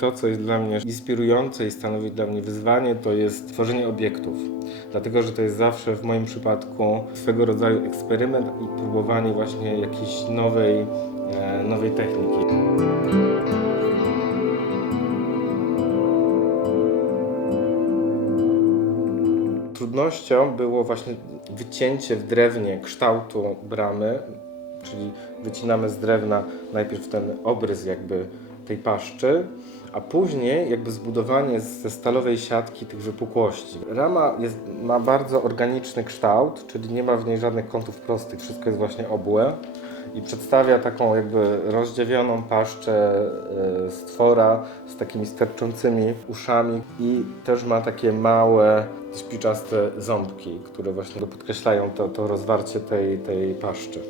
To, co jest dla mnie inspirujące i stanowi dla mnie wyzwanie, to jest tworzenie obiektów. Dlatego, że to jest zawsze w moim przypadku swego rodzaju eksperyment i próbowanie właśnie jakiejś nowej techniki. Trudnością było właśnie wycięcie w drewnie kształtu bramy, czyli wycinamy z drewna najpierw ten obrys jakby tej paszczy, a później jakby zbudowanie ze stalowej siatki tych wypukłości. Rama ma bardzo organiczny kształt, czyli nie ma w niej żadnych kątów prostych, wszystko jest właśnie obłe i przedstawia taką jakby rozdziawioną paszczę stwora z takimi sterczącymi uszami i też ma takie małe, śpiczaste ząbki, które właśnie podkreślają to rozwarcie tej paszczy.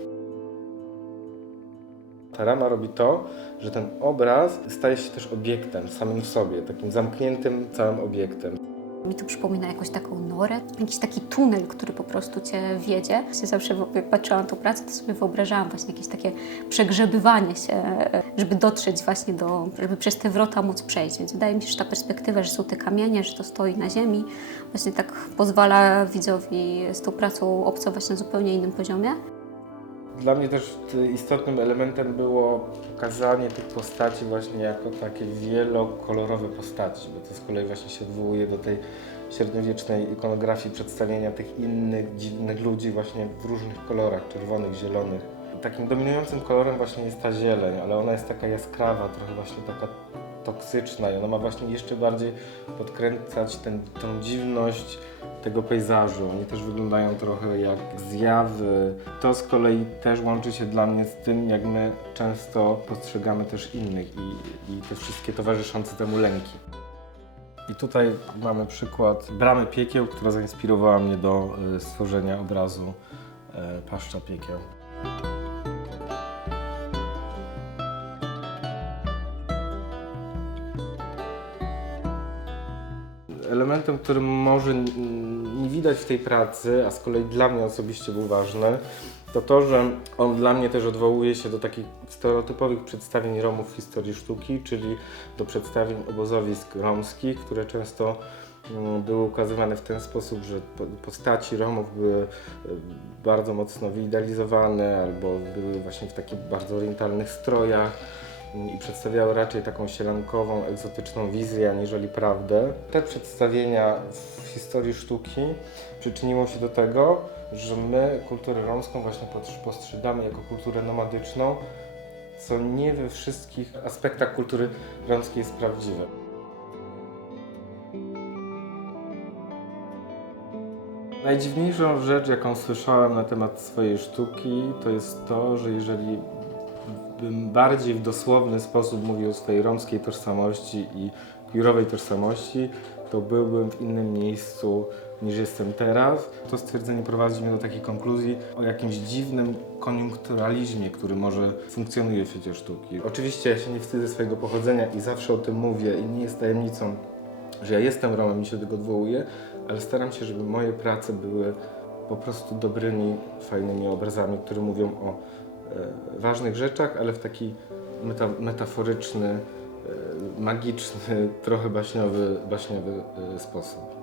Ta rama robi to, że ten obraz staje się też obiektem samym w sobie, takim zamkniętym całym obiektem. Mi to przypomina jakąś taką norę, jakiś taki tunel, który po prostu Cię wiedzie. Ja zawsze jak patrzyłam na tą pracę, to sobie wyobrażałam właśnie jakieś takie przegrzebywanie się, żeby dotrzeć właśnie żeby przez te wrota móc przejść. Więc wydaje mi się, że ta perspektywa, że są te kamienie, że to stoi na ziemi, właśnie tak pozwala widzowi z tą pracą obcować na zupełnie innym poziomie. Dla mnie też istotnym elementem było pokazanie tych postaci właśnie jako takie wielokolorowe postaci, bo to z kolei właśnie się odwołuje do tej średniowiecznej ikonografii przedstawienia tych innych, dziwnych ludzi właśnie w różnych kolorach, czerwonych, zielonych. Takim dominującym kolorem właśnie jest ta zieleń, ale ona jest taka jaskrawa, trochę właśnie taka toksyczna i ona ma właśnie jeszcze bardziej podkręcać tą dziwność tego pejzażu. Oni też wyglądają trochę jak zjawy. To z kolei też łączy się dla mnie z tym, jak my często postrzegamy też innych i te wszystkie towarzyszące temu lęki. I tutaj mamy przykład Bramy Piekieł, która zainspirowała mnie do stworzenia obrazu Paszcza Piekieł. Elementem, którym może nie widać w tej pracy, a z kolei dla mnie osobiście był ważny, to to, że on dla mnie też odwołuje się do takich stereotypowych przedstawień Romów w historii sztuki, czyli do przedstawień obozowisk romskich, które często były ukazywane w ten sposób, że postaci Romów były bardzo mocno wyidealizowane albo były właśnie w takich bardzo orientalnych strojach i przedstawiały raczej taką sielankową, egzotyczną wizję, aniżeli prawdę. Te przedstawienia w historii sztuki przyczyniło się do tego, że my kulturę romską właśnie postrzegamy jako kulturę nomadyczną, co nie we wszystkich aspektach kultury romskiej jest prawdziwe. Najdziwniejszą rzecz, jaką słyszałem na temat swojej sztuki, to jest to, że jeżeli bym bardziej w dosłowny sposób mówił o swojej romskiej tożsamości i queerowej tożsamości, to byłbym w innym miejscu niż jestem teraz. To stwierdzenie prowadzi mnie do takiej konkluzji o jakimś dziwnym koniunkturalizmie, który może funkcjonuje w świecie sztuki. Oczywiście ja się nie wstydzę swojego pochodzenia i zawsze o tym mówię i nie jest tajemnicą, że ja jestem Romem i się do tego odwołuję, ale staram się, żeby moje prace były po prostu dobrymi, fajnymi obrazami, które mówią o ważnych rzeczach, ale w taki metaforyczny, magiczny, trochę baśniowy sposób.